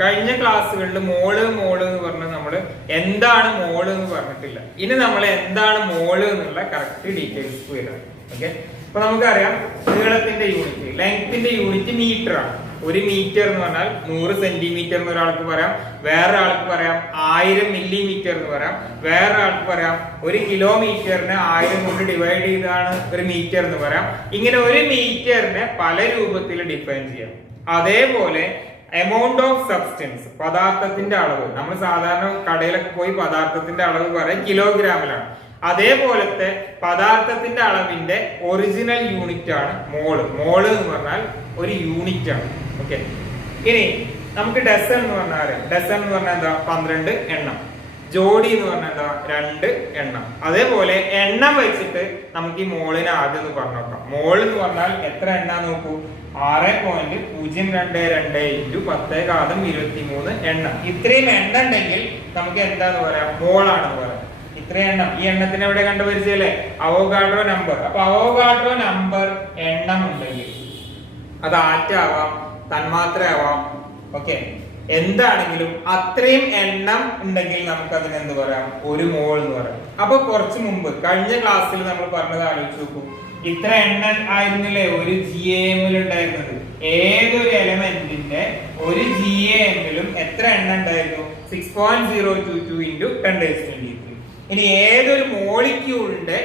കഴിഞ്ഞ ക്ലാസ്സുകളിൽ മോള് എന്ന് പറഞ്ഞാൽ നമ്മൾ എന്താണ് മോള് എന്ന് പറഞ്ഞിട്ടില്ല. ഇനി നമ്മൾ എന്താണ് മോള് എന്നുള്ള കറക്റ്റ് ഡീറ്റെയിൽസ് വരാം. ഓക്കെ, അപ്പൊ നമുക്കറിയാം നീളത്തിന്റെ യൂണിറ്റ്, ലെങ്ത്തിന്റെ യൂണിറ്റ് മീറ്റർ ആണ്. ഒരു മീറ്റർ എന്ന് പറഞ്ഞാൽ 100 സെന്റിമീറ്റർ എന്ന് ഒരാൾക്ക് പറയാം, വേറെ ആൾക്ക് പറയാം 1000 മില്ലിമീറ്റർ എന്ന് പറയാം, വേറെ ആൾക്ക് പറയാം 1 കിലോമീറ്ററിനെ 1000 കൊണ്ട് ഡിവൈഡ് ചെയ്താണ് ഒരു മീറ്റർ എന്ന് പറയാം. ഇങ്ങനെ ഒരു മീറ്ററിനെ പല രൂപത്തിൽ ഡിഫൈൻ ചെയ്യാം. അതേപോലെ എമൗണ്ട് ഓഫ് സബ്സ്റ്റൻസ്, പദാർത്ഥത്തിന്റെ അളവ്, നമ്മൾ സാധാരണ കടയിലൊക്കെ പോയി പദാർത്ഥത്തിന്റെ അളവ് പറയാം കിലോഗ്രാമിലാണ്. അതേപോലത്തെ പദാർത്ഥത്തിന്റെ അളവിന്റെ ഒറിജിനൽ യൂണിറ്റ് ആണ് മോള്. മോള് എന്ന് പറഞ്ഞാൽ ഒരു യൂണിറ്റ് ആണ്. ഓക്കെ, ഇനി നമുക്ക് ഡസൺ എന്ന് പറഞ്ഞാൽ, ഡസൺ എന്ന് പറഞ്ഞാൽ എന്താ? 12 എണ്ണം. ജോഡി എന്ന് പറഞ്ഞാൽ എന്താ? 2 എണ്ണം. അതേപോലെ എണ്ണം വെച്ചിട്ട് നമുക്ക് ഈ മോളിനെ ആദ്യം ഒന്ന് പറഞ്ഞു നോക്കാം. മോൾ എന്ന് പറഞ്ഞാൽ എത്ര എണ്ണം നോക്കൂ, 6.022 × 10⁻23 എണ്ണം. ഇത്രയും എണ്ണം ഉണ്ടെങ്കിൽ നമുക്ക് എന്താന്ന് പറയാം? മോളാണെന്ന് പറയാം. ഇത്രയും എണ്ണം, ഈ എണ്ണത്തിന് എവിടെ കണ്ടുപരിച്ചല്ലേ? Avogadro number. അപ്പൊ അവോഗാഡ്രോ നമ്പർ എണ്ണം ഉണ്ടെങ്കിൽ അത് ആറ്റാവാം, തന്മാത്ര ആവാം, ഓക്കെ, എന്താണെങ്കിലും അത്രയും എണ്ണം ഉണ്ടെങ്കിൽ നമുക്ക് അതിന് എന്ത് പറയാം? ഒരു മോൾ എന്ന് പറയാം. അപ്പൊ കുറച്ച് മുമ്പ് കഴിഞ്ഞ ക്ലാസ്സിൽ നമ്മൾ പറഞ്ഞത് ആലോചിച്ച് നോക്കൂ. ഇത്ര എണ്ണം ആയിരുന്നില്ലേ ഒരു GAM ഉണ്ടായിരുന്നത്? ഏതൊരു എലമെന്റിന്റെ ഒരു GAM-ലും എത്ര എണ്ണം ഉണ്ടായിരുന്നു? 6.022 × 10⁻23. ഇനി ഏതൊരു മോളിക്യൂളിന്റെ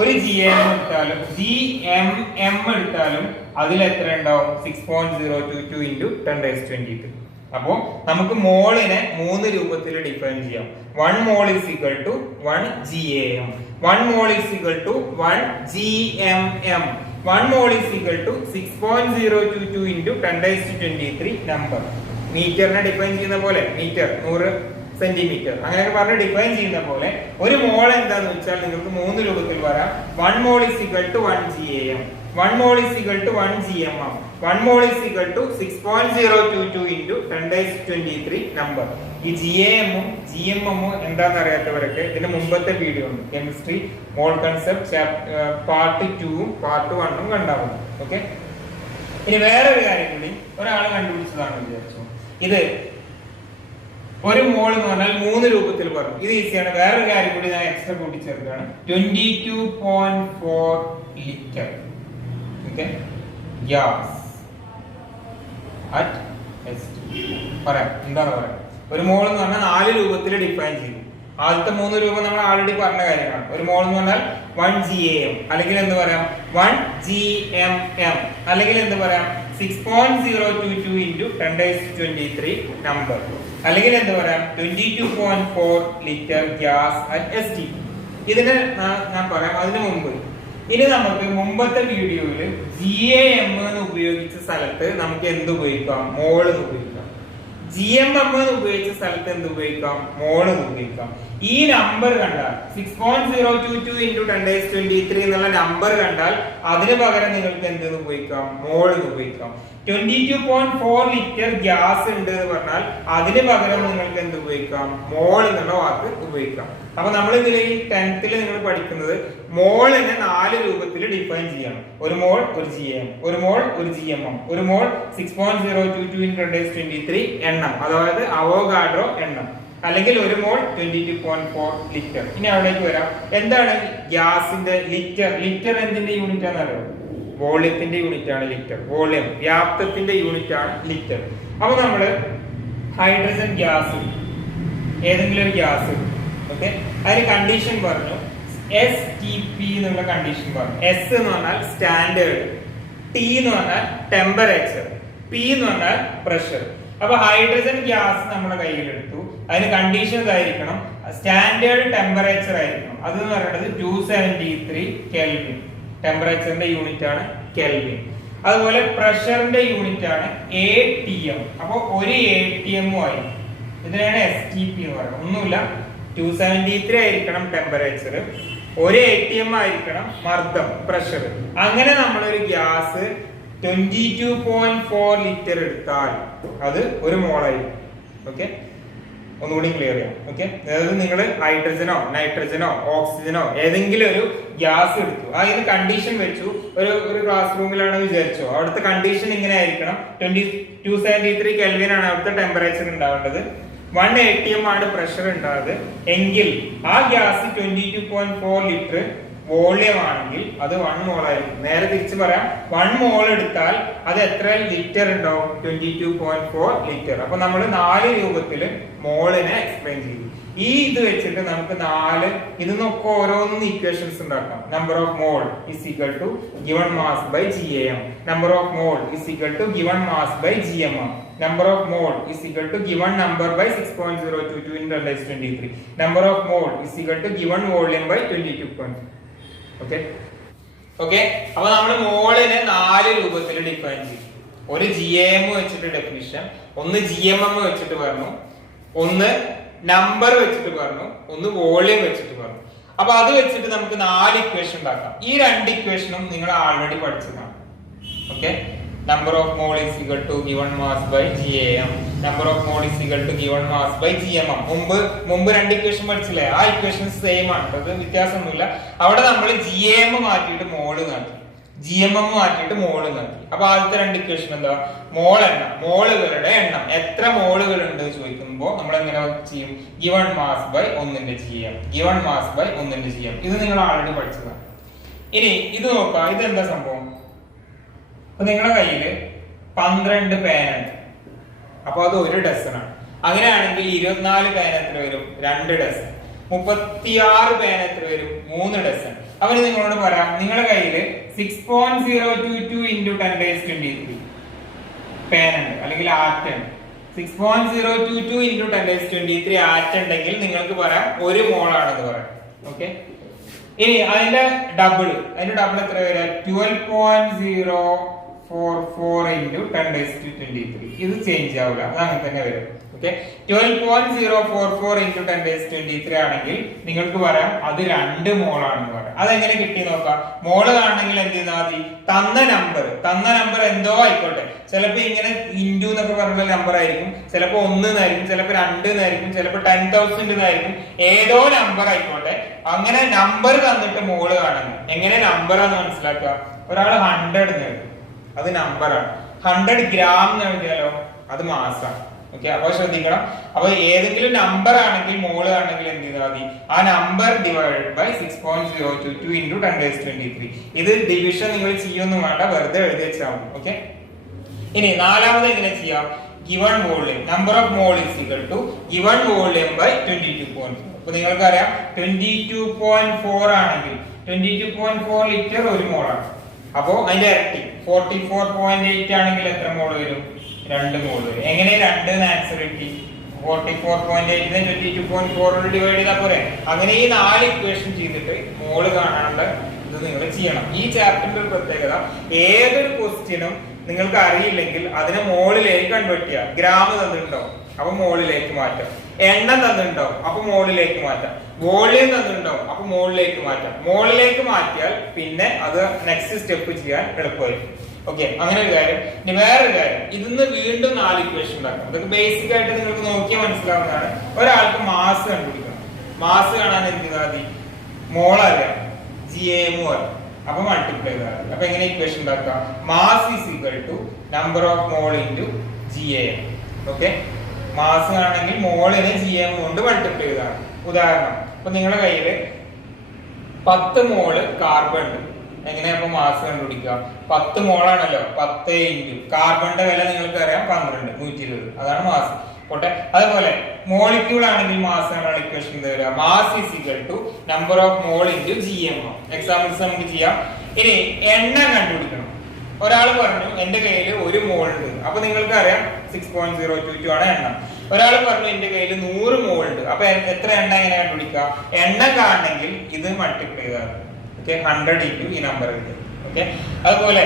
ഒരു GAM എടുത്താലും GMM എടുത്താലും അതിൽ എത്ര ഉണ്ടാവും? 6.022 × 10⁻23. അപ്പോ നമുക്ക് മോളിനെ 3 രൂപത്തിൽ ഡിഫൈൻ ചെയ്യാം. 1 mole is equal to 1 GAM, 1 mole is equal to 1 GMM, 1 mole is equal to 6.022 × 10⁻23 number. മീറ്ററിനെ ഡിഫൈൻ ചെയ്യുന്ന പോലെ, മീറ്റർ 100 സെന്റിമീറ്റർ അങ്ങനെയൊക്കെ പറഞ്ഞ് ഡിഫൈൻ ചെയ്യുന്ന പോലെ ഒരു മോൾ എന്താന്ന് വെച്ചാൽ നിങ്ങൾക്ക് 3 രൂപത്തിൽ വരാം. 1 mole is equal to 1 GAM, 1 mole is equal to 1 GMM, 1 mole is equal to 6.022 × 10⁻23 number. ഈ GAM-ഉം GMM-ഉം എന്താണെന്ന് അറിയാത്തവരൊക്കെ ഇതിന്റെ മുമ്പത്തെ വീഡിയോ ഉണ്ട്, കെമിസ്ട്രി മോൾ കൺസെപ്റ്റ് പാർട്ട് 2-ഉം പാർട്ട് 1-ഉം കണ്ടാവും. ഓക്കെ, ഇനി വേറൊരു കാര്യം കൂടി ഒരാൾ കണ്ടുപിടിച്ചതാണെന്ന് വിചാരിച്ചു. ഇത് ഒരു മോൾ എന്ന് പറഞ്ഞാൽ 3 രൂപത്തിൽ പറഞ്ഞു. ഇത് ഈസിയാണ്. വേറൊരു കാര്യം കൂടി ഞാൻ എക്സ്ട്രാ കൂട്ടിച്ചേർക്കുകയാണ്. 22.4 ലിറ്റർ ഗ്യാസ് അറ്റ് ST. പറയാം എന്താന്ന് പറയാം. ഒരു മോൾ എന്ന് പറഞ്ഞാൽ 4 രൂപത്തിൽ ഡിഫൈൻ ചെയ്തു. ആദ്യത്തെ 3 രൂപം നമ്മൾ ആൾറെഡി പറഞ്ഞ കാര്യമാണ്. ഒരു മോൾ എന്ന് പറഞ്ഞാൽ 1 GAM, അല്ലെങ്കിൽ എന്ത് പറയാം 1 GMM, അല്ലെങ്കിൽ എന്ത് പറയാം 6.022 × 10⁻23 നമ്പർ, അല്ലെങ്കിൽ എന്ത് പറയാം 22.4 ലിറ്റർ ഗ്യാസ് അറ്റ് ST. ഇതിന് ഞാൻ പറയാം. അതിനു മുമ്പ് ഇനി നമുക്ക് മുമ്പത്തെ വീഡിയോയിൽ GAM എന്ന് ഉപയോഗിച്ച സ്ഥലത്ത് നമുക്ക് എന്ത് ഉപയോഗിക്കാം? മോൾ എന്ന് ഉപയോഗിക്കാം. GMM എന്ന് ഉപയോഗിച്ച സ്ഥലത്ത് എന്ത് ഉപയോഗിക്കാം? മോൾ എന്ന് ഉപയോഗിക്കാം. ഈ നമ്പർ കണ്ടാൽ 6.022 × 10⁻23 എന്നുള്ള നമ്പർ കണ്ടാൽ അതിന് പകരം നിങ്ങൾക്ക് എന്ത് ഉപയോഗിക്കാം? മോൾ എന്ന് ഉപയോഗിക്കാം. 22.4 ലിറ്റർ ഗ്യാസ് ഉണ്ട് എന്ന് പറഞ്ഞാൽ അതിന് പകരം നിങ്ങൾക്ക് എന്ത് ഉപയോഗിക്കാം? മോൾ എന്നുള്ള വാക്ക് ഉപയോഗിക്കാം. അപ്പൊ നമ്മൾ ഇതിൽ ഈ 10th നിങ്ങൾ പഠിക്കുന്നത് മോളിനെ 4 രൂപത്തിൽ ഡിഫൈൻ ചെയ്യണം. ഒരു മോൾ ഒരു GAM, ഒരു മോൾ ഒരു GMM, ഒരു മോൾ 6.022 × 10⁻23 എണ്ണം, അതായത് അവോഗാഡ്രോ എണ്ണം, അല്ലെങ്കിൽ ഒരു മോൾ 22.4 ലിറ്റർ. ഇനി അവിടേക്ക് വരാം. എന്താണ് ഗ്യാസിന്റെ ലിറ്റർ? ലിറ്റർ എന്തിന്റെ യൂണിറ്റ് ആണെന്ന് അറിയാം? വോള്യത്തിന്റെ യൂണിറ്റ് ആണ് ലിറ്റർ. വോള്യം, വ്യാപ്തത്തിന്റെ യൂണിറ്റ് ആണ് ലിറ്റർ. അപ്പൊ നമ്മള് ഹൈഡ്രജൻ ഗ്യാസ്, ഏതെങ്കിലും ഒരു ഗ്യാസ്, ഓക്കെ, അതിന് കണ്ടീഷൻ പറഞ്ഞു. STP എന്നുള്ള കണ്ടീഷൻ പറഞ്ഞു. S എന്ന് പറഞ്ഞാൽ സ്റ്റാൻഡേർഡ്, T എന്ന് പറഞ്ഞാൽ ടെമ്പറേച്ചർ, P എന്ന് പറഞ്ഞാൽ പ്രഷർ. അപ്പൊ ഹൈഡ്രജൻ ഗ്യാസ് നമ്മുടെ കയ്യിലെടുത്തു. അതിന് കണ്ടീഷൻ ഇതായിരിക്കണം, സ്റ്റാൻഡേർഡ് ടെമ്പറേച്ചർ ആയിരിക്കണം. അത് എന്ന് പറയുന്നത് 273 കെൽവിൻ. ടെമ്പറേച്ചറിന്റെ യൂണിറ്റ് ആണ് കെൽവിൻ. അതുപോലെ പ്രഷറിന്റെ യൂണിറ്റ് ആണ് ATM. അപ്പൊ ഒരു ATM ആയി. ഇതിനാണ് STP എന്ന് പറയുന്നത്. ഒന്നുമില്ല, 273 ആയിരിക്കണം ടെമ്പറേച്ചർ, ഒരു ATM ആയിരിക്കണം മർദ്ദം, പ്രഷർ. അങ്ങനെ നമ്മളൊരു ഗ്യാസ് 22.4 ലിറ്റർ എടുത്താൽ അത് ഒരു മോളായിരിക്കും. ഓക്കെ, ഒന്നുകൂടി ക്ലിയർ ചെയ്യാം. ഓക്കെ, അതായത് നിങ്ങൾ ഹൈഡ്രജനോ നൈട്രജനോ ഓക്സിജനോ ഏതെങ്കിലും ഒരു ഗ്യാസ് എടുത്തു, അതിന് കണ്ടീഷൻ വെച്ചു, ഒരു ക്ലാസ് റൂമിലാണ് വിചാരിച്ചോ, അവിടുത്തെ കണ്ടീഷൻ ഇങ്ങനെ ആയിരിക്കണം. 273 കെൽവിൻ ആണ് അവിടുത്തെ ടെമ്പറേച്ചർ ഉണ്ടാവേണ്ടത്. 1 atm ആണ് പ്രഷർ ഉണ്ടാകുന്നത് എങ്കിൽ ആ ഗ്യാസ് 22.4 ലിറ്റർ വോള്യം ആണെങ്കിൽ അത് 1 മോൾ ആയിരിക്കും. നേരെ തിരിച്ച് പറയാം, 1 മോൾ എടുത്താൽ അത് എത്ര ലിറ്റർ ഉണ്ടാവും? 22.4 ലിറ്റർ. അപ്പൊ നമ്മൾ 4 രൂപത്തിൽ മോളിനെ എക്സ്പ്ലെയിൻ ചെയ്യും. ഈ ഇത് വെച്ചിട്ട് നമുക്ക് 4 ഇതിന്നൊക്കെ ഓരോന്നും ഇക്വേഷൻസ് ഉണ്ടാക്കാം. Number of mole is equal to given mass by GAM, number of mole is equal to given mass by GMM, number of mole is equal to given number by 6.022 in 10⁻23, number of mole is equal to given volume by 22. Okay okay, അപ്പൊ നമ്മൾ മോളിനെ 4 രൂപത്തിൽ define ചെയ്യും. ഒരു GAM വെച്ചിട്ട് definition, ഒന്ന് GMM വെച്ചിട്ട് പറഞ്ഞു, ഒന്ന് നമ്പർ വെച്ചിട്ട് പറഞ്ഞു, ഒന്ന് വോളിയം വെച്ചിട്ട് പറഞ്ഞു. അപ്പൊ അത് വെച്ചിട്ട് നമുക്ക് 4 ഇക്വേഷൻ ഉണ്ടാക്കാം. ഈ 2 ഇക്വേഷനും നിങ്ങൾ ആൾറെഡി പഠിച്ചതാണ്. Okay, number of mole is equal to given mass by GAM, number of mole is equal to given mass by GMM. മുമ്പ് 2 ഇക്വേഷൻ പഠിച്ചില്ലേ? ആ ഇക്വേഷൻ സെയിം ആണ്, അത് വ്യത്യാസമൊന്നുമില്ല. അവിടെ നമ്മൾ GAM മാറ്റിയിട്ട് മോള് നാക്കി, GMM മാറ്റിയിട്ട് മോള് നാക്കി. അപ്പൊ ആദ്യത്തെ 2 ഇക്വേഷൻ എന്താ? മോൾ എണ്ണം, മോളുകളുടെ എണ്ണം, എത്ര മോളുകൾ ഉണ്ട് ചോദിക്കുമ്പോൾ നമ്മൾ എങ്ങനെ ചെയ്യും? given mass by 1ന്റെ GM, given mass by 1ന്റെ GM. ഇത് നിങ്ങൾ ആൾറെഡി പഠിച്ചതാണ്. ഇനി ഇത് നോക്കാം, ഇത് എന്താ സംഭവം? അപ്പൊ നിങ്ങളുടെ കയ്യില് 12 പേന ഉണ്ട്, അപ്പൊ അത് 1 ഡസൺ ആണ്. അങ്ങനെയാണെങ്കിൽ 24 പേന എത്ര വരും? 2 ഡസൺ. 36 പേന എത്ര വരും? 3 ഡസൺ. അവര് നിങ്ങളോട് പറയാം, നിങ്ങളുടെ കയ്യില് 6.022 into 10⁻23 പേന ഉണ്ട്, അല്ലെങ്കിൽ ആറ്റ ഉണ്ട്. 6.022 into 10⁻23 ആറ്റ ഉണ്ടെങ്കിൽ നിങ്ങൾക്ക് പറയാം 1 മോൾ ആണെന്ന് പറയാം. ഓക്കെ, ഇനി അതിന്റെ ഡബിൾ എത്ര വരിക? 12.044 into 10⁻23. ഇത് ചേഞ്ച് ആവില്ല, അത് അങ്ങനെ തന്നെ വരും. ഓക്കെ, 12.044 into 10⁻23 ആണെങ്കിൽ നിങ്ങൾക്ക് പറയാം അത് 2 മോൾ ആണെന്ന് പറയാം. അതെങ്ങനെ കിട്ടി നോക്കാം. മോള് കാണണമെങ്കിൽ എന്ത് ചെയ്താൽ മതി? തന്ന നമ്പർ എന്തോ ആയിക്കോട്ടെ, ചിലപ്പോ ഇങ്ങനെ ഇൻഡു എന്നൊക്കെ പറഞ്ഞ നമ്പർ ആയിരിക്കും, ചിലപ്പോ 1 എന്നായിരിക്കും, ചിലപ്പോ 2 എന്നായിരിക്കും, ചിലപ്പോ 10,000 എന്നായിരിക്കും, ഏതോ നമ്പർ ആയിക്കോട്ടെ. അങ്ങനെ നമ്പർ തന്നിട്ട് മോള് കാണണം. എങ്ങനെ നമ്പറാന്ന് മനസ്സിലാക്കുക? ഒരാൾ 100 എന്ന് എഴുതും, അത് നമ്പറാണ്. 100 ഗ്രാം എന്ന് എഴുതിയാലോ അത് മാസാണ്. ഓക്കെ, അപ്പൊ ശ്രദ്ധിക്കണം. അപ്പൊ ഏതെങ്കിലും നമ്പർ ആണെങ്കിൽ മോള് ആണെങ്കിൽ എന്ത് ചെയ്താൽ മതി? ആ നമ്പർ ഡിവൈഡ് ബൈ 6.022 into 10⁻23. ഇത് ഡിവിഷൻ നിങ്ങൾ ചെയ്യൊന്നും വേണ്ട, വെറുതെ എഴുതി വെച്ചാൽ മതി. ഓക്കെ, ഇനി നാലാമത് എങ്ങനെ ചെയ്യാം? given volume, number of mole is equal to given volume by 22.4. അപ്പൊ നിങ്ങൾക്കറിയാം 22.4 ആണെങ്കിൽ 22.4 ലിറ്റർ 1 മോൾ ആണ്. അപ്പോ അതിന്റെ ഇരട്ടി 44.8 ആണെങ്കിൽ എത്ര മോൾ വരും? 2 മോൾ വരും. എങ്ങനെ 2 ആൻസർ കിട്ടി? 44.8 22.4 ഡിവൈഡ് ചെയ്താൽ പോരെ? അങ്ങനെ ഈ 4 ഇക്വേഷൻ ചെയ്തിട്ട് മോള് കാണാനുള്ള ഇത് നിങ്ങൾ ചെയ്യണം. ഈ ചാപ്റ്ററിന്റെ ഒരു പ്രത്യേകത, ഏതൊരു ക്വസ്റ്റ്യനും നിങ്ങൾക്ക് അറിയില്ലെങ്കിൽ അതിനെ മോളിലേക്ക് കൺവേർട്ട് ചെയ്യാം. ഗ്രാം തന്നിട്ടുണ്ടാവും, അപ്പൊ മോളിലേക്ക് മാറ്റാം. എണ്ണം തന്നിട്ടുണ്ടാവും, അപ്പൊ മോളിലേക്ക് മാറ്റാം. വോളിയം തന്നിട്ടുണ്ടാവും, അപ്പൊ മോളിലേക്ക് മാറ്റാം. മോളിലേക്ക് മാറ്റിയാൽ പിന്നെ അത് നെക്സ്റ്റ് സ്റ്റെപ്പ് ചെയ്യാൻ എളുപ്പമായിരിക്കും. ഓക്കെ, അങ്ങനെ ഒരു കാര്യം. ഇനി വേറൊരു കാര്യം, ഇതിന്ന് വീണ്ടും 4 ഇക്വേഷൻ ഉണ്ടാക്കാം. അതൊക്കെ ബേസിക് ആയിട്ട് നിങ്ങൾക്ക് നോക്കിയാൽ മനസ്സിലാവുന്നതാണ്. ഒരാൾക്ക് മാസ് കണ്ടുപിടിക്കണം. മാസ് കാണാൻ എന്ത് ചെയ്താൽ മതി? മോൾ അറിയാം, GAM അറിയാം, അപ്പൊ മൾട്ടിപ്ലൈ ചെയ്താൽ മതി. അപ്പൊ എങ്ങനെ ഇക്വേഷൻ ഉണ്ടാക്കാം? Mass is equal to number of mole into GAM. Okay, mass ആണെങ്കിൽ മോളിനെ GAM കൊണ്ട് മൾട്ടിപ്ലൈ ചെയ്താണ്. ഉദാഹരണം, ഇപ്പൊ നിങ്ങളുടെ കയ്യില് 10 മോള് കാർബൺ ഉണ്ട്. എങ്ങനെയാ അപ്പൊ മാസ് കണ്ടുപിടിക്കുക? 10 മോളാണല്ലോ, 10 ഇൻറ്റു കാർബണിന്റെ വില നിങ്ങൾക്ക് അറിയാം 12, 120, അതാണ് മാസ്. പോട്ടെ, അതുപോലെ മോളിക്യൂൾ ആണെങ്കിൽ മാസ് ആണ് ഇക്വേഷൻ വരിക. Mass is equal to number of mole into GM. Examples നമുക്ക് ചെയ്യാം. ഇനി എണ്ണം കണ്ടുപിടിക്കണം. ഒരാൾ പറഞ്ഞു എന്റെ കയ്യിൽ 1 മോൾ ഉണ്ട്, അപ്പൊ നിങ്ങൾക്ക് അറിയാം 6.022 ആണ് എണ്ണം. ഒരാൾ പറഞ്ഞു എന്റെ കയ്യിൽ 100 മോൾ ഉണ്ട്, അപ്പൊ എത്ര എണ്ണം എങ്ങനെ കണ്ടുപിടിക്കുക? എണ്ണം കാണണമെങ്കിൽ ഇത് മൾട്ടിപ്ലൈ ചെയ്താൽ, ഓക്കെ, 100 ഇൻറ്റു ഈ നമ്പർ കിട്ടും. ഓക്കെ, അതുപോലെ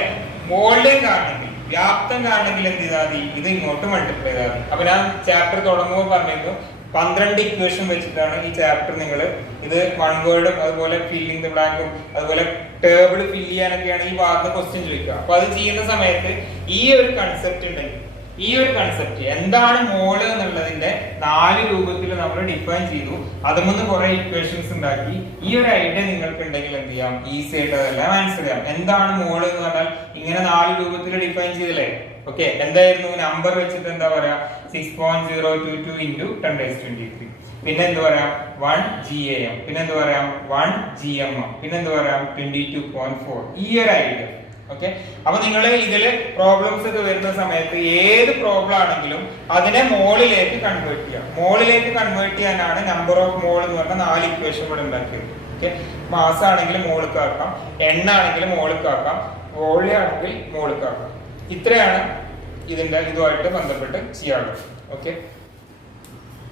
വോളിയം കാണണമെങ്കിൽ, വ്യാപ്തം കാണണമെങ്കിൽ എന്ത് ചെയ്താൽ മതി? ഇത് ഇങ്ങോട്ട് മൾട്ടിപ്ലൈ ചെയ്താൽ മതി. അപ്പൊ ഞാൻ ചാപ്റ്റർ തുടങ്ങുമ്പോൾ പറഞ്ഞിരുന്നു 12 ഇക്വേഷൻ വെച്ചിട്ടാണ് ഈ ചാപ്റ്റർ നിങ്ങൾ ഇത് 1 വേർഡും അതുപോലെ ഫില്ലിംഗ് ദ ബ്ലാങ്കും അതുപോലെ ടേബിൾ ഫില്ല് ചെയ്യാനൊക്കെയാണ് ഈ ഭാഗത്ത് ക്വസ്റ്റ്യൻ ചോദിക്കുക. അപ്പൊ അത് ചെയ്യുന്ന സമയത്ത് ഈ ഒരു കൺസെപ്റ്റ് ഉണ്ടെങ്കിൽ, ഈ ഒരു കൺസെപ്റ്റ് എന്താണ് മോള് എന്നുള്ളതിന്റെ 4 രൂപത്തിൽ നമ്മൾ ഡിഫൈൻ ചെയ്തു. അതുമൊന്ന് കുറെ ഇക്വേഷൻസ് ഉണ്ടാക്കി. ഈ ഒരു ഐഡിയ നിങ്ങൾക്ക് ഉണ്ടെങ്കിൽ എന്ത് ചെയ്യാം, ഈസി ആയിട്ട് അതെല്ലാം ആൻസർ ചെയ്യാം. എന്താണ് മോള് എന്ന് പറഞ്ഞാൽ ഇങ്ങനെ 4 രൂപത്തിൽ ഡിഫൈൻ ചെയ്തില്ലേ. ഓക്കെ, എന്തായിരുന്നു നമ്പർ വെച്ചിട്ട് എന്താ പറയാ 6.022 into 10⁻23. പിന്നെ എന്ത് പറയാം 1 GAM, പിന്നെ എന്ത് പറയാം 1 GMM, പിന്നെ എന്ത് പറയാം 22.4. ഈ ഒരു ഐഡിയ. ഓക്കെ, അപ്പൊ നിങ്ങൾ ഇതില് പ്രോബ്ലംസ് ഒക്കെ വരുന്ന സമയത്ത് ഏത് പ്രോബ്ലം ആണെങ്കിലും അതിനെ മോളിലേക്ക് കൺവേർട്ട് ചെയ്യാം. മോളിലേക്ക് കൺവേർട്ട് ചെയ്യാനാണ് നമ്പർ ഓഫ് മോൾ എന്ന് പറഞ്ഞ 4 ഇക്വേഷൻ ഇവിടെ ഉണ്ടാക്കിയത്. ഓക്കെ, മാസ് ആണെങ്കിൽ മോൾക്ക് ആക്കാം, എണ്ണ ആണെങ്കിൽ മോൾക്ക് ആക്കാം, വോളിയം ആണെങ്കിൽ മോൾക്ക് ആക്കാം. ഇത്രയാണ് ഇതിന്റെ ഇതുമായിട്ട് ബന്ധപ്പെട്ട് ചെയ്യാറുള്ളത്. ഓക്കെ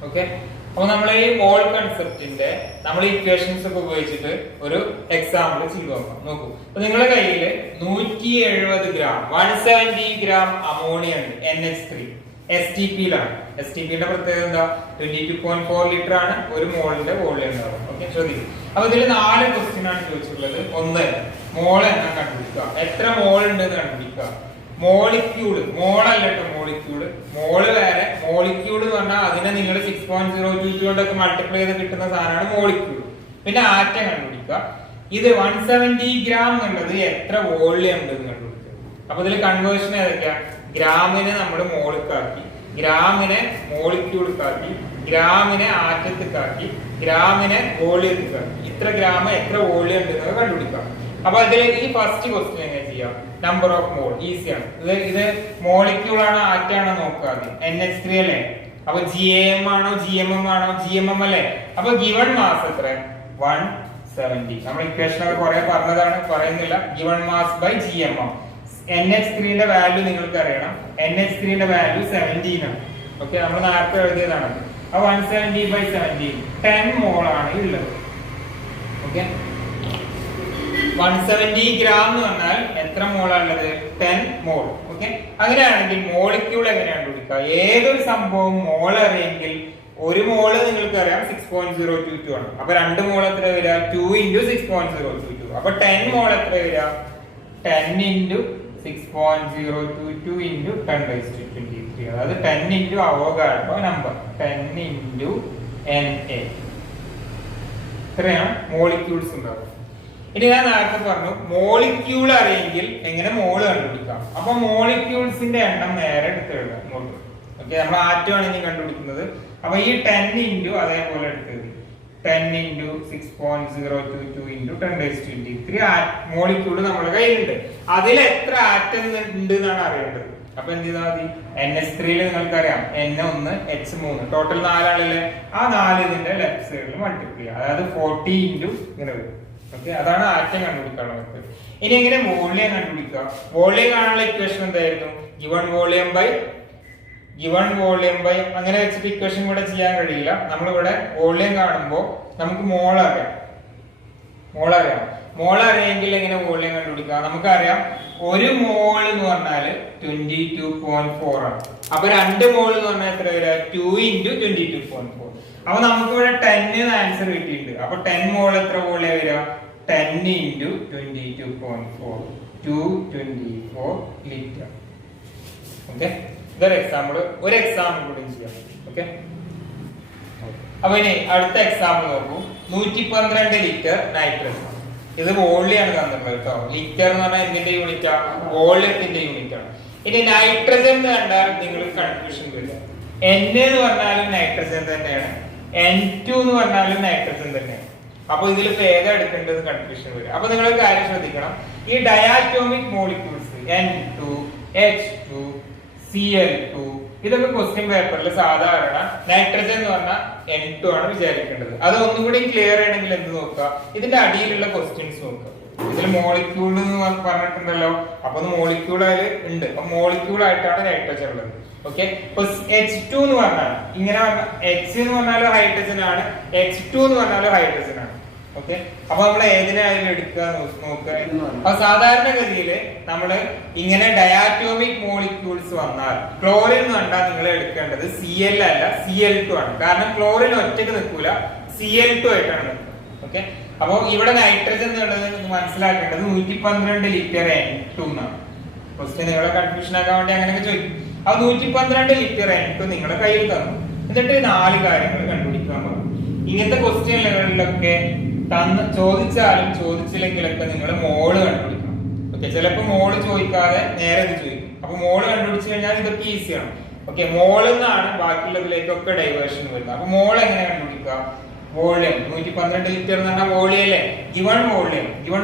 ഓക്കെ, അപ്പൊ നമ്മൾ ഈ മോൾ കൺസെപ്റ്റിന്റെ നമ്മൾ ഇക്വേഷൻസ് ഒക്കെ ഉപയോഗിച്ചിട്ട് ഒരു എക്സാമ്പിൾ ചെയ്തു നോക്കാം. നോക്കൂ, അപ്പൊ നിങ്ങളുടെ കയ്യിൽ 170 ഗ്രാം 170 ഗ്രാം അമോണിയ ഉണ്ട്, NH3 STP-ലാണ്. STP-ന്റെ പ്രത്യേകത എന്താ, 22.4 ലിറ്റർ ആണ് ഒരു മോളിന്റെ വോളിയം ഉണ്ടാവും. ഓക്കെ, ശ്രദ്ധിക്കും. അപ്പൊ ഇതിൽ 4 ക്വസ്റ്റ്യൻ ആണ് ചോദിച്ചിട്ടുള്ളത്. ഒന്ന്, മോൾ എണ്ണം കണ്ടുപിടിക്കുക, എത്ര മോൾ ഉണ്ട് എന്ന് കണ്ടുപിടിക്കുക. മോളിക്യൂള്, മോളല്ല കേട്ടോ, മോളിക്യൂള്. മോള് വേറെ, മോളിക്യൂള് എന്ന് പറഞ്ഞാൽ അതിനെ നിങ്ങൾ 6.022 കൊണ്ടൊക്കെ മൾട്ടിപ്ലൈ ചെയ്ത് കിട്ടുന്ന സാധനമാണ് മോളിക്യൂൾ. പിന്നെ ആറ്റം കണ്ടുപിടിക്കുക. ഇത് 170 ഗ്രാം എന്നുള്ളത് എത്ര വോളിയം ഉണ്ട് എന്ന് കണ്ടുപിടിക്കുക. അപ്പൊ ഇതിൽ കൺവേർഷൻ ഏതൊക്കെയാ, ഗ്രാമിനെ നമ്മൾ മോളിക്കാക്കി, ഗ്രാമിനെ മോളിക്യൂൾക്കാക്കി, ഗ്രാമിനെ ആറ്റത്തിക്കാക്കി, ഗ്രാമിനെ വോളിയത്തിക്കാക്കി. ഇത്ര ഗ്രാം എത്ര വോളിയം ഉണ്ട് എന്ന് കണ്ടുപിടിക്കാം. അപ്പൊ അതിൽ ഈ ഫസ്റ്റ് ക്വസ്റ്റ്യൻ എങ്ങനെ ചെയ്യാം, നമ്പർ ഓഫ് മോൾ ഈസിയാണ്. ഇത് മോളിക്യൂൾ ആണോ ആറ്റാണോ നോക്കാതെ, NH3 അല്ലേ. അപ്പൊ GAM ആണോ GMM ആണോ, GMM അല്ലേ. അപ്പൊ ഗിവൺ മാസ് എത്ര, 170. നമ്മൾ ഇക്വേഷൻ ഒക്കെ കുറെ പറഞ്ഞതാണ്, പറയുന്നില്ല. Given mass by GMM. NH3 ന്റെ വാല്യൂ നിങ്ങൾക്ക് അറിയണം. NH3 ന്റെ വാല്യൂ 17 ആണ്. ഓക്കെ, നമ്മൾ നേരത്തെ എഴുതിയതാണ്. അപ്പൊ 170 by 17 10 മോൾ ആണ് ഉള്ളത്. ഓക്കെ, 170 ഗ്രാം എന്ന് പറഞ്ഞാൽ എത്ര മോളാണുള്ളത്, 10 മോൾ. ഓക്കെ, അങ്ങനെയാണെങ്കിൽ മോളിക്യൂൾ എങ്ങനെയാണ് കണ്ടുപിടിക്കുക. ഏതൊരു സംഭവം മോൾ അറിയെങ്കിൽ ഒരു മോള് നിങ്ങൾക്ക് അറിയാം 6.022 ആണ്. അപ്പൊ 2 മോൾ എത്ര വരിക, 2 into 6.022. അപ്പൊ 10 മോൾ എത്ര വരിക, 10 into 6.022 into 10⁻23. അതായത് 10 into Avogadro number, 10 into Na. ഇത്രയാണ് മോളിക്യൂൾസ് ഉണ്ടാവുക. ഇനി ഞാൻ നേരത്തെ പറഞ്ഞു മോളിക്യൂൾ അറിയെങ്കിൽ എങ്ങനെ മോള് കണ്ടുപിടിക്കാം. അപ്പൊ മോളിക്യൂൾസിന്റെ എണ്ണം നേരെ എടുത്ത് എഴുതാം ഇങ്ങോട്ട്. ഓക്കെ, നമ്മൾ ആറ്റമാണ് ഇനി കണ്ടുപിടിക്കുന്നത്. അപ്പൊ ഈ 10 into അതേപോലെ എടുത്തത് 10 into 6.022 into 10⁻23 മോളിക്യൂൾ നമ്മുടെ കയ്യിലുണ്ട്. അതിൽ എത്ര ആറ്റം ഉണ്ട് എന്നാണ് അറിയേണ്ടത്. അപ്പൊ എന്ത് ചെയ്താൽ മതി, NH3 നിങ്ങൾക്കറിയാം N1 H3 ടോട്ടൽ 4 ആളല്ലേ. ആ 4 ഇതിന്റെ ലെഫ്റ്റ് സൈഡിൽ മൾട്ടിപ്ലൈ ചെയ്യാം, അതായത് 40 into ഇങ്ങനെ വരും. ഓക്കെ, അതാണ് ആറ്റം കണ്ടുപിടിക്കാനുള്ള മെത്തേഡ്. ഇനി എങ്ങനെ വോളിയം കണ്ടുപിടിക്കുക. വോളിയം കാണാനുള്ള ഇക്വേഷൻ എന്തായിരുന്നു, ഗിവൺ വോളിയം ബൈ അങ്ങനെ വെച്ചിട്ട് ഇക്വേഷൻ കൂടെ ചെയ്യാൻ കഴിയില്ല. നമ്മളിവിടെ വോളിയം കാണുമ്പോൾ നമുക്ക് മോൾ അറിയാം. മോൾ അറിയെങ്കിൽ എങ്ങനെ വോളിയം കണ്ടുപിടിക്കുക. നമുക്കറിയാം ഒരു മോൾ എന്ന് പറഞ്ഞാൽ 22.4 ആണ്. അപ്പൊ 2 മോൾ എന്ന് പറഞ്ഞാൽ എത്ര വരിക, 2 into 22.4. അപ്പൊ നമുക്ക് ഇവിടെ 10 ആൻസർ കിട്ടിയിട്ടുണ്ട്. അപ്പൊ 10 മോൾ എത്ര വോളിയം വരിക, 10 into 22.4 224 ലിറ്റർ. ഓക്കെ, ഇതൊരു എക്സാമ്പിൾ. ഒരു എക്സാമ്പിൾ കൂടി ചെയ്യാം. ഓക്കെ, അപ്പൊ ഇനി അടുത്ത എക്സാമ്പിൾ നോക്കൂ. 112 ലിറ്റർ നൈട്രജൻ. ഇത് വോളിയാണ് തന്നിട്ടുള്ളത് കേട്ടോ. ലിറ്റർ എന്ന് പറഞ്ഞാൽ എന്തിന്റെ യൂണിറ്റാ, വോളിയത്തിന്റെ യൂണിറ്റ് ആണ്. ഇനി നൈട്രജൻ എന്ന് കണ്ടാൽ നിങ്ങൾക്ക് കൺഫ്യൂഷൻ വരില്ല. N എന്ന് പറഞ്ഞാലും നൈട്രജൻ തന്നെയാണ്, N2 എന്ന് പറഞ്ഞാലും നൈട്രജൻ തന്നെയാണ്. അപ്പൊ ഇതിൽ ഏതാ എടുക്കേണ്ടത് കൺഫ്യൂഷൻ വരും. അപ്പൊ നിങ്ങൾ ഒരു കാര്യം ശ്രദ്ധിക്കണം, ഈ diatomic molecules N2 H2 Cl2 ഇതൊക്കെ ക്വസ്റ്റ്യൻ പേപ്പറിൽ സാധാരണ നൈട്രജൻ എന്ന് പറഞ്ഞാൽ N2 ആണ് വിചാരിക്കേണ്ടത്. അത് ഒന്നും കൂടി ക്ലിയർ ചെയ്യണമെങ്കിൽ എന്ത് നോക്കുക, ഇതിന്റെ അടിയിലുള്ള ക്വസ്റ്റ്യൻസ് നോക്കുക. ഇതിൽ മോളിക്യൂൾ എന്ന് പറഞ്ഞിട്ടുണ്ടല്ലോ, അപ്പൊ മോളിക്യൂൾ അതിൽ ഉണ്ട്. അപ്പൊ മോളിക്യൂൾ ആയിട്ടാണ് നൈട്രജൻ ഉള്ളത്. ഓക്കെ, H2 എന്ന് പറഞ്ഞാൽ ഇങ്ങനെ H എന്ന് പറഞ്ഞാലും ഹൈഡ്രജൻ ആണ്, H2 എന്ന് പറഞ്ഞാലും ഹൈഡ്രജൻ ആണ്. ഓക്കെ, അപ്പൊ നമ്മൾ ഏതിനായാലും എടുക്കുക നോക്കുക. അപ്പൊ സാധാരണഗതിയില് നമ്മള് ഇങ്ങനെ ഡയാറ്റോമിക് മോളിക്യൂൾസ് വന്നാൽ ക്ലോറിൻ എന്ന് കണ്ടാൽ നിങ്ങൾ എടുക്കേണ്ടത് Cl അല്ല Cl2 ആണ്. കാരണം ക്ലോറിൻ ഒറ്റയ്ക്ക് നിൽക്കൂല, Cl2 ആയിട്ടാണ് നിൽക്കുക. ഓക്കെ, അപ്പൊ ഇവിടെ നൈട്രജൻ എന്നുള്ളത് മനസ്സിലാക്കേണ്ടത് 112 ലിറ്റർ N2 എന്നാണ്. ക്വസ്റ്റ്യൻ നിങ്ങളെ കൺഫ്യൂഷൻ ആക്കാൻ വേണ്ടി അങ്ങനെയൊക്കെ ചോദിക്കും. ആ 112 ലിറ്റർ N2 നിങ്ങളുടെ കയ്യിൽ തന്നു, എന്നിട്ട് 4 കാര്യങ്ങൾ കണ്ടുപിടിക്കാൻ പറഞ്ഞു. ഇങ്ങനത്തെ ക്വസ്റ്റ്യനുകളിലൊക്കെ ചോദിച്ചാലും ചോദിച്ചില്ലെങ്കിലൊക്കെ നിങ്ങൾ മോള് കണ്ടുപിടിക്കണം. ഓക്കെ, ചിലപ്പോ മോള് ചോദിക്കാതെ നേരെ ഇത് ചോദിക്കും. അപ്പൊ മോള് കണ്ടുപിടിച്ചു കഴിഞ്ഞാൽ ഇതൊക്കെ ഈസിയാണ്. ഓക്കെ, മോളിൽ നിന്നാണ് ബാക്കിയുള്ളതിലേക്കൊക്കെ ഡൈവേർഷൻ വരുന്നത്. അപ്പൊ മോൾ എങ്ങനെ കണ്ടുപിടിക്കുക? വോളിയം 112 ലിറ്റർ എന്ന് പറഞ്ഞാൽ വോളിയം അല്ലേ? ഗിവൺ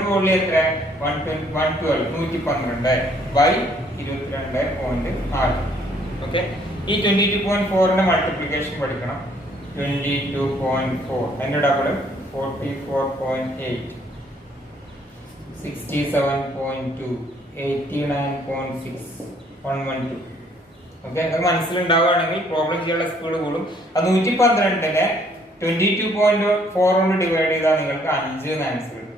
വോളിയം എത്ര? 112 112 ബൈ 22.4. ഓക്കെ, ഈ 22.4ന്റെ മൾട്ടിപ്ലിക്കേഷൻ പഠിക്കണം. 22.4 അതിന്റെ ഡബിൾ 44.8 67.2 89.6 112. ഓക്കെ, അത് മനസ്സിലുണ്ടാവുകയാണെങ്കിൽ പ്രോബ്ലം ചെയ്യാനുള്ള സ്പീഡ് കൂടും. അത് 112നെ 22.4 കൊണ്ട് ഡിവൈഡ് ചെയ്താൽ നിങ്ങൾക്ക് 5 എന്ന് ആൻസർ കിട്ടും.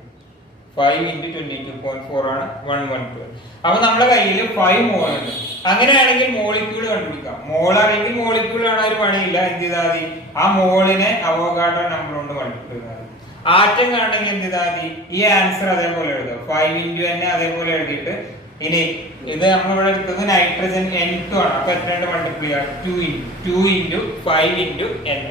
5 × 22.4 ആണ് 112. അപ്പൊ നമ്മുടെ കയ്യിൽ 5 മോൾ ഉണ്ട്. അങ്ങനെയാണെങ്കിൽ മോളിക്യൂൾ കണ്ടുപിടിക്കാം. മോൾ ആണെങ്കിൽ മോളിക്യൂൾ കാണാൻ ഒരു പണിയില്ല. എന്ത് ചെയ്താൽ മതി? ആ മോളിനെ അവോഗാഡ്രോ നമ്പർ കൊണ്ട് മൾട്ടിപ്ലൈ ചെയ്താൽ മതി. ആറ്റം കാണണമെങ്കിൽ എന്ത് ചെയ്താൽ മതി? ഈ ആൻസർ അതേപോലെ എഴുതുക. 5 × n അതേപോലെ എഴുതിയിട്ട്, ഇനി ഇത് നമ്മളിവിടെ എടുത്തത് നൈട്രജൻ N2 ആണ്. അപ്പൊ എത്രയുണ്ട് മൾട്ടിപ്ലൈ ചെയ്യുക? 2 × 5 × n.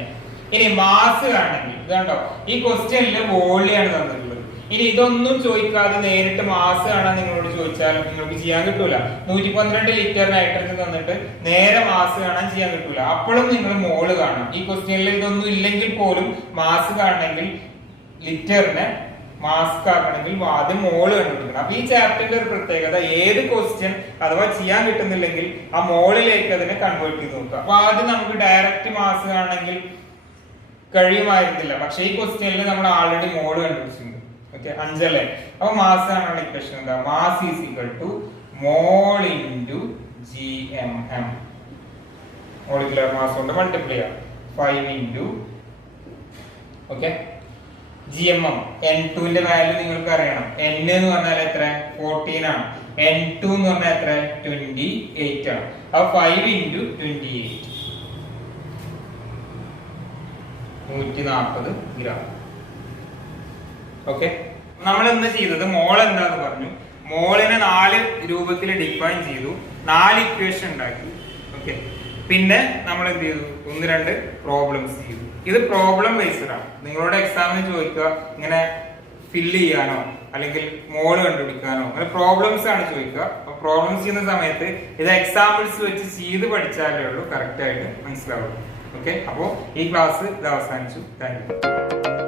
ഇനി മാസ് കാണണമെങ്കിൽ ഇത് കണ്ടോ, ഈ ക്വസ്റ്റ്യനിൽ വോളിയാണ് തന്നിട്ടുള്ളത്. ഇനി ഇതൊന്നും ചോദിക്കാതെ നേരിട്ട് മാസ് കാണാൻ നിങ്ങളോട് ചോദിച്ചാൽ നിങ്ങൾക്ക് ചെയ്യാൻ കിട്ടൂല. 112 ലിറ്റർ നൈട്രജൻ തന്നിട്ട് നേരെ മാസ് കാണാൻ ചെയ്യാൻ കിട്ടൂല. അപ്പോഴും നിങ്ങൾ മോള് കാണണം. ഈ ക്വസ്റ്റ്യനിൽ ഇതൊന്നും ഇല്ലെങ്കിൽ പോലും മാസ് കാണണമെങ്കിൽ, ലിറ്ററിനെ മാസ്ക് ആക്കണമെങ്കിൽ ആദ്യം മോള് കണ്ടുപിടിക്കണം. അപ്പൊ ഈ ചാപ്റ്ററിന്റെ ഒരു പ്രത്യേകത, ഏത് ക്വസ്റ്റ്യൻ അഥവാ ചെയ്യാൻ കിട്ടുന്നില്ലെങ്കിൽ ആ മോളിലേക്ക് അതിനെ കൺവേർട്ട് ചെയ്ത് നോക്കുക. അപ്പൊ ആദ്യം നമുക്ക് ഡയറക്റ്റ് മാസ് കാണണമെങ്കിൽ കഴിയുമായിരുന്നില്ല. പക്ഷെ ഈ ക്വസ്റ്റ്യനിൽ നമ്മൾ ആൾറെഡി മോള് കണ്ടുപിടിച്ചിട്ടുണ്ട്. ഓക്കെ, 5 അല്ലേ? അപ്പൊ മാസ് കാണാനുള്ള ഇക്വേഷൻ എന്താ? Mass is equal to mall into GMM. Molecular mass കൊണ്ട് മൾട്ടിപ്ലൈ ചെയ്യാം. 5 × ഓക്കെ GMM. N2 ന്റെ വാല്യൂ നിങ്ങൾക്ക് അറിയണം. N എന്ന് പറഞ്ഞാൽ എത്ര? 14 ആണ്. N2 എന്ന് പറഞ്ഞാൽ എത്ര? 28 ആണ്. അപ്പൊ 5 × 28 140 ഗ്രാം. ഓക്കെ, നമ്മൾ ഇന്ന് ചെയ്തത് മോൾ എന്താന്ന് പറഞ്ഞു. മോളിനെ 4 രൂപത്തിൽ ഡിഫൈൻ ചെയ്തു, 4 ഇക്വേഷൻ ഉണ്ടാക്കി. ഓക്കെ, പിന്നെ നമ്മൾ എന്ത് ചെയ്തു? 1-2 പ്രോബ്ലംസ് ചെയ്തു. ഇത് പ്രോബ്ലം ബേസ്ഡ് ആണ്. നിങ്ങളോട് എക്സാമിന് ചോദിക്കുക, ഇങ്ങനെ ഫില്ല് ചെയ്യാനോ അല്ലെങ്കിൽ മോള് കണ്ടുപിടിക്കാനോ അങ്ങനെ പ്രോബ്ലംസ് ആണ് ചോദിക്കുക. അപ്പൊ പ്രോബ്ലംസ് ചെയ്യുന്ന സമയത്ത് ഇത് എക്സാമ്പിൾസ് വെച്ച് ചെയ്ത് പഠിച്ചാലേ ഉള്ളൂ കറക്റ്റ് ആയിട്ട് മനസ്സിലാവുള്ളൂ. ഓക്കെ, അപ്പോൾ ഈ ക്ലാസ് ഇത് അവസാനിച്ചു. Thank you.